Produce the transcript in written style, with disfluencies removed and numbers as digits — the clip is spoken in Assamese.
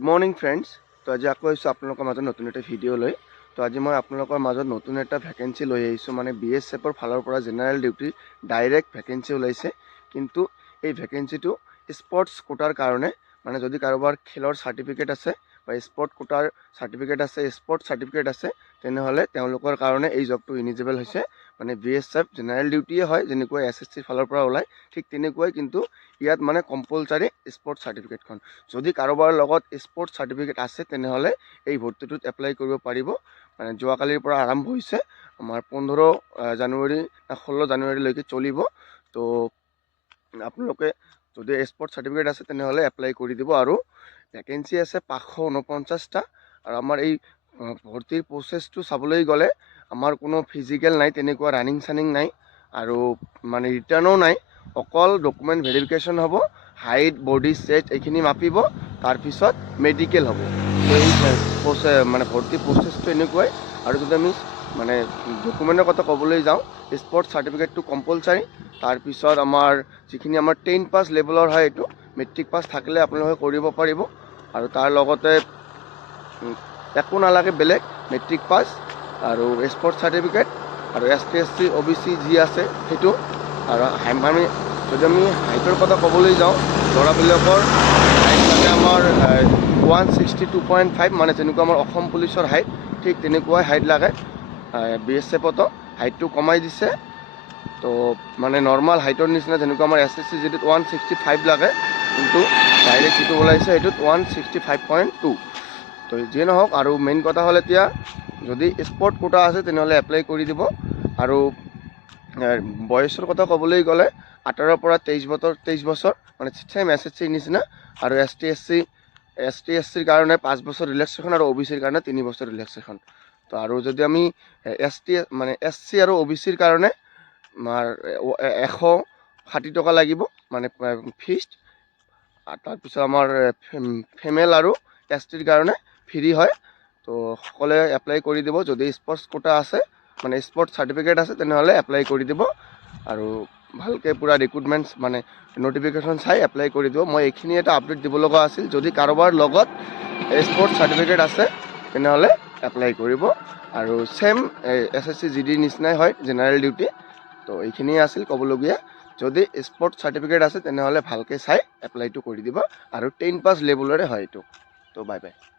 Good morning friends. তো আজি আকৌ আহিছোঁ আপোনালোকৰ মাজত নতুন এটা ভিডিঅ' লৈ। তো আজি মই আপোনালোকৰ মাজত নতুন এটা ভেকেঞ্চি লৈ আহিছোঁ, মানে BSFৰ ফালৰ পৰা জেনেৰেল ডিউটি ডাইৰেক্ট ভেকেঞ্চি ওলাইছে। কিন্তু এই ভেকেঞ্চিটো স্পৰ্টছ কোটাৰ কাৰণে, মানে যদি কাৰোবাৰ খেলৰ চাৰ্টিফিকেট আছে বা স্পৰ্ট কোটাৰ চাৰ্টিফিকেট আছে, স্পৰ্টছ চাৰ্টিফিকেট আছে, তেনেহ'লে তেওঁলোকৰ কাৰণে এই জবটো ইলিজিবল হৈছে। মানে BSF জেনেৰেল ডিউটিয়ে হয়, যেনেকৈ SSCৰ ফালৰ পৰা ওলায়, ঠিক তেনেকুৱাই, কিন্তু ইয়াত মানে কম্পালচাৰী স্পৰ্টছ চাৰ্টিফিকেটখন। যদি কাৰোবাৰ লগত স্পৰ্টছ চাৰ্টিফিকেট আছে তেনেহ'লে এই ভৰ্তিটোত এপ্লাই কৰিব পাৰিব। মানে যোৱাকালিৰ পৰা আৰম্ভ হৈছে, আমাৰ 15 জানুৱাৰী 16 জানুৱাৰীলৈকে চলিব। তো আপোনালোকে যদি স্পৰ্টছ চাৰ্টিফিকেট আছে তেনেহ'লে এপ্লাই কৰি দিব। আৰু ভেকেঞ্চি আছে 549টা। আৰু আমাৰ এই ভৰ্তিৰ প্ৰচেছটো চাবলৈ গ'লে আমাৰ কোনো ফিজিকেল নাই, তেনেকুৱা ৰানিং চানিং নাই, আৰু মানে ৰিটাৰ্ণো নাই। অকল ডকুমেণ্ট ভেৰিফিকেশ্যন হ'ব, হাইট, বডি ষ্টেট এইখিনি মাপিব, তাৰপিছত মেডিকেল হ'ব। এই মানে ভৰ্তি প্ৰচেছটো এনেকুৱাই। আৰু যদি আমি মানে ডকুমেণ্টৰ কথা ক'বলৈ যাওঁ, স্পৰ্টছ চাৰ্টিফিকেটটো কম্পালচাৰী। তাৰপিছত আমাৰ যিখিনি আমাৰ 10 পাছ লেভেলৰ হয়, এইটো মেট্ৰিক পাছ থাকিলে আপোনালোকে কৰিব পাৰিব। আৰু তাৰ লগতে একো নালাগে বেলেগ, মেট্ৰিক পাছ আৰু স্পৰ্টছ চাৰ্টিফিকেট আৰু ST SC OBC যি আছে সেইটো। আৰু আমি যদি আমি হাইটৰ কথা ক'বলৈ যাওঁ, ল'ৰাবিলাকৰ হাইট লাগে আমাৰ 162.5, মানে যেনেকুৱা আমাৰ অসম পুলিচৰ হাইট, ঠিক তেনেকুৱাই হাইট লাগে। BSFতো হাইটটো কমাই দিছে। তো মানে নৰ্মেল হাইটৰ নিচিনা, যেনেকুৱা আমাৰ SSC যিটোত 165 লাগে, কিন্তু ডাইৰেক্ট যিটো ওলাইছে সেইটোত 165.2। তো যিয়ে নহওক, আৰু মেইন কথা হ'ল এতিয়া যদি স্পৰ্ট কোটা আছে তেনেহ'লে এপ্লাই কৰি দিব। আৰু বয়সৰ কথা ক'বলৈ গ'লে 18ৰ পৰা 23 বছৰ, মানে ছেম SSCৰ নিচিনা। আৰু ST SCৰ কাৰণে 5 বছৰ ৰিলেক্সেশ্যন, আৰু OBCৰ কাৰণে 3 বছৰ ৰিলেক্সেশ্যন। তো আৰু যদি আমি মানে SC আৰু OBCৰ কাৰণে আমাৰ 160 টকা লাগিব, মানে ফিষ্ট। তাৰপিছত আমাৰ ফিমেল আৰু STৰ কাৰণে ফ্ৰী হয়। তো সকলোৱে এপ্লাই কৰি দিব। যদি স্পৰ্টছ কোটা আছে, মানে স্পৰ্টছ চাৰ্টিফিকেট আছে, তেনেহ'লে এপ্লাই কৰি দিব। আৰু ভালকৈ পূৰা ৰিক্ৰুটমেণ্টছ মানে নটিফিকেশ্যন চাই এপ্লাই কৰি দিব। মই এইখিনি এটা আপডেট দিব লগা আছিল। যদি কাৰোবাৰ লগত স্পৰ্টছ চাৰ্টিফিকেট আছে তেনেহ'লে এপ্লাই কৰিব। আৰু ছেম SSC GDৰ নিচিনাই হয়, জেনেৰেল ডিউটি। তো এইখিনিয়ে আছিল ক'বলগীয়া। যদি স্পৰ্টছ চাৰ্টিফিকেট আছে তেনেহ'লে ভালকৈ চাই এপ্লাইটো কৰি দিব। আৰু 10 পাছ লেভেলৰে হয় এইটো। তো বাই বাই।